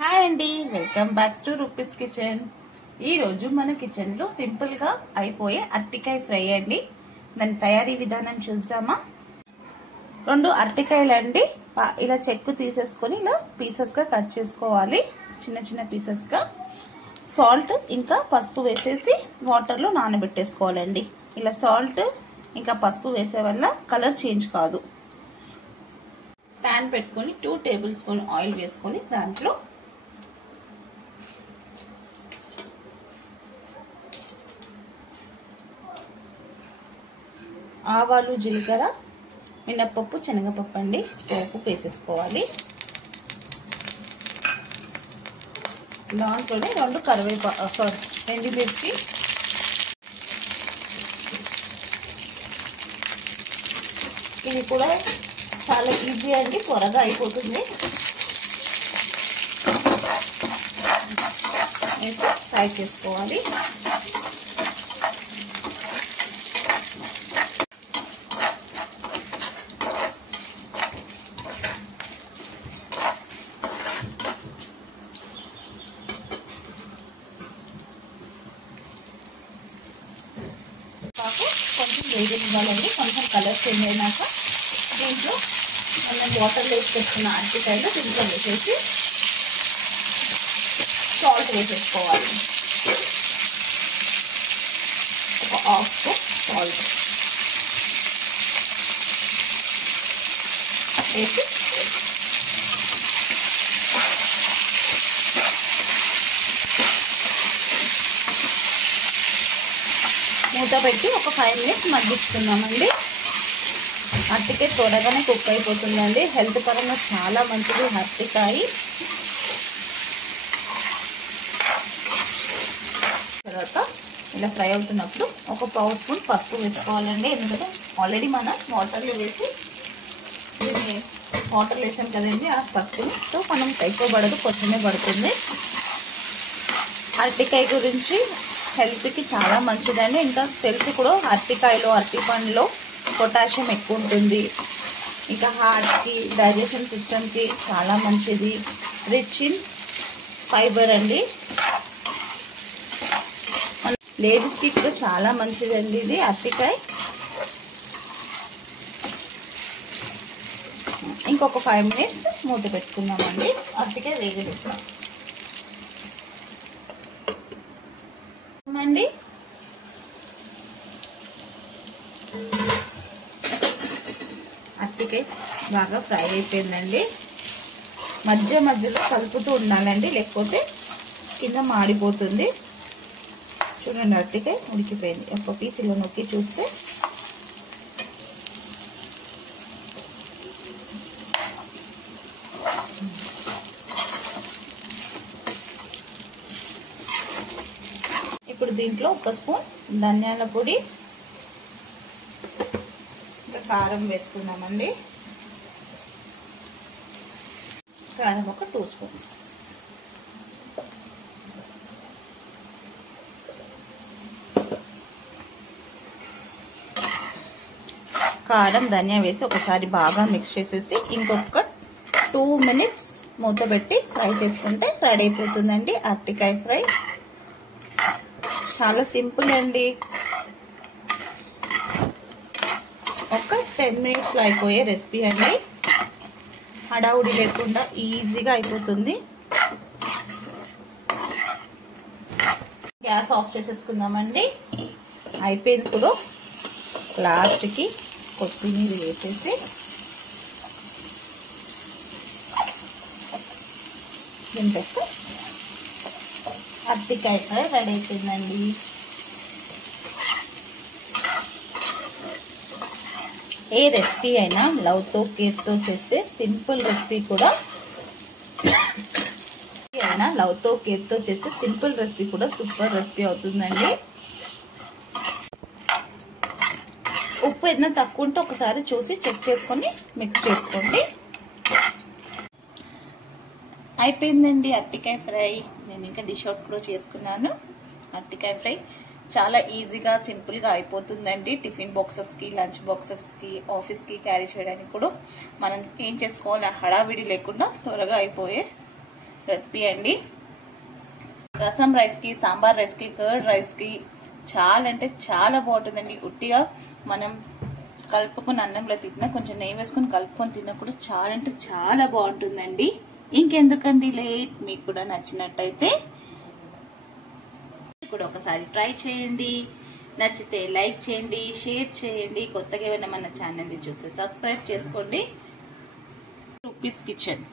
Hi అండి, welcome back to rupees kitchen. ఈ రోజు మన కిచెన్ లో సింపుల్ గా అయిపోయే అరటికాయ ఫ్రై అండి. దాని తయారీ విధానం చూద్దామా. 2 అరటికాయలు అండి, ఇలా చెక్కు తీసేసుకొని ఇలా పీసెస్ గా కట్ చేసుకోవాలి. చిన్న చిన్న పీసెస్ గా సాల్ట్ ఇంకా పసుపు వేసేసి వాటర్ లో నానబెట్టేసుకోవాలండి. ఇలా సాల్ట్ ఇంకా పసుపు వేసే వల్ల కలర్ చేంజ్ కాదు. ప్యాన్ పెట్టుకొని 2 టేబుల్ స్పూన్ ఆయిల్ వేసుకొని దాంట్లో ఆవాలు, జీలకర్ర, మినప్పప్పు, శనగపప్పు అండి పోపు వేసేసుకోవాలి. దాంట్లోనే 2 మిర్చి, ఇది కూడా చాలా ఈజీ అండి, త్వరగా అయిపోతుంది. ఫ్రై చేసుకోవాలి. కొంచెం వేడి ఇవ్వాలండి. కొంచెం కలర్ చేంజ్ అయినాక దీంట్లో మనం వాటర్ వేసి పెట్టుకున్న అరటికాయలు దీంట్లో వేసేసి సాల్ట్ వేసేసుకోవాలి. ఒక హాఫ్ స్పూన్ సాల్ట్ వేసి మూత పెట్టి ఒక 5 మినిట్స్ మగ్గించుకుందామండి. అరటికాయ త్వరగానే కుక్ అయిపోతుందండి. హెల్త్ పరంగా చాలా మంచిది అరటికాయ. తర్వాత ఇలా ఫ్రై అవుతున్నప్పుడు ఒక 1/2 స్పూన్ పసుపు వేసుకోవాలండి. ఎందుకంటే ఆల్రెడీ మనం వాటర్లో వేసాం కదండి. ఆ పసుపుతో మనం ఎక్కువ పడదు, కొంచెమే పడుతుంది. అరటికాయ గురించి హెల్త్కి చాలా మంచిదండి. ఇంకా తెలిసి కూడా అరటికాయలో, అరటి పండులో పొటాషియం ఎక్కువ ఉంటుంది. ఇంకా హార్ట్కి, డైజెషన్ సిస్టమ్కి చాలా మంచిది. రిచ్ ఇన్ ఫైబర్ అండి. లేడీస్కి కూడా చాలా మంచిదండి ఇది అరటికాయ. ఇంకొక 5 మినిట్స్ మూత పెట్టుకుందామండి. అరటికాయ వేగెట్టుకుందాం అండి. అరటికాయ బాగా ఫ్రై అయిపోయిందండి. మధ్యలో కలుపుతూ ఉండాలండి, లేకపోతే కింద మాడిపోతుంది. చూడండి, అరటికాయ ఉడికిపోయింది. ఒక పీస్ ఇలా నొక్కి చూస్తే ఇప్పుడు దీంట్లో 1 స్పూన్ ధనియాల పొడి, కారం వేసుకున్నామండి. కారం ఒక 2 స్పూన్స్. కారం, ధనియా వేసి ఒకసారి బాగా మిక్స్ చేసేసి ఇంకొక 2 మినిట్స్ మూత పెట్టి ఫ్రై చేసుకుంటే రెడీ అయిపోతుందండి అరటికాయ ఫ్రై. చాలా సింపుల్ అండి. ఒక 10 మినిట్స్లో అయిపోయే రెసిపీ అండి. హడావుడి లేకుండా ఈజీగా అయిపోతుంది. గ్యాస్ ఆఫ్ చేసేసుకుందామండి. అయిపోయింది కూడా. లాస్ట్కి కొత్తిమీర వేసేసి దింపేస్తే అరటికాయ ఫ్రై రెడీ అయిపోయిందండి. ఏ రెసిపీ అయినా లవ్తో, కేర్తో చేస్తే సింపుల్ రెసిపీ కూడా సూపర్ రెసిపీ అవుతుందండి. ఉప్పు ఏదైనా తక్కువ ఉంటే ఒకసారి చూసి చెక్ చేసుకొని మిక్స్ చేసుకోండి. అయిపోయిందండి అరటికాయ ఫ్రై. నేను ఇంకా డిష్ అవుట్ కూడా చేసుకున్నాను. అరటికాయ ఫ్రై చాలా ఈజీగా, సింపుల్గా అయిపోతుందండి. టిఫిన్ బాక్సెస్కి, లంచ్ బాక్సెస్కి, ఆఫీస్కి క్యారీ చేయడానికి కూడా మనం ఏం చేసుకోవాలి, హడావిడి లేకుండా త్వరగా అయిపోయే రెసిపీ అండి. రసం రైస్ కి, సాంబార్ రైస్ కి, కర్డ్ రైస్ కి చాలా అంటే చాలా బాగుంటుందండి. ఉట్టిగా మనం కలుపుకుని అన్నంలో తిన్నా, కొంచెం నెయ్యి వేసుకుని కలుపుకొని తిన్నా కూడా చాలా అంటే చాలా బాగుంటుందండి. ఇంకెందుకండి లేట్, మీకు కూడా నచ్చినట్టయితే కూడా ఒకసారి ట్రై చేయండి. నచ్చితే లైక్ చేయండి, షేర్ చేయండి. కొత్తగా ఏమైనా మన ఛానల్ని చూస్తే సబ్స్క్రైబ్ చేసుకోండి. Rupees kitchen.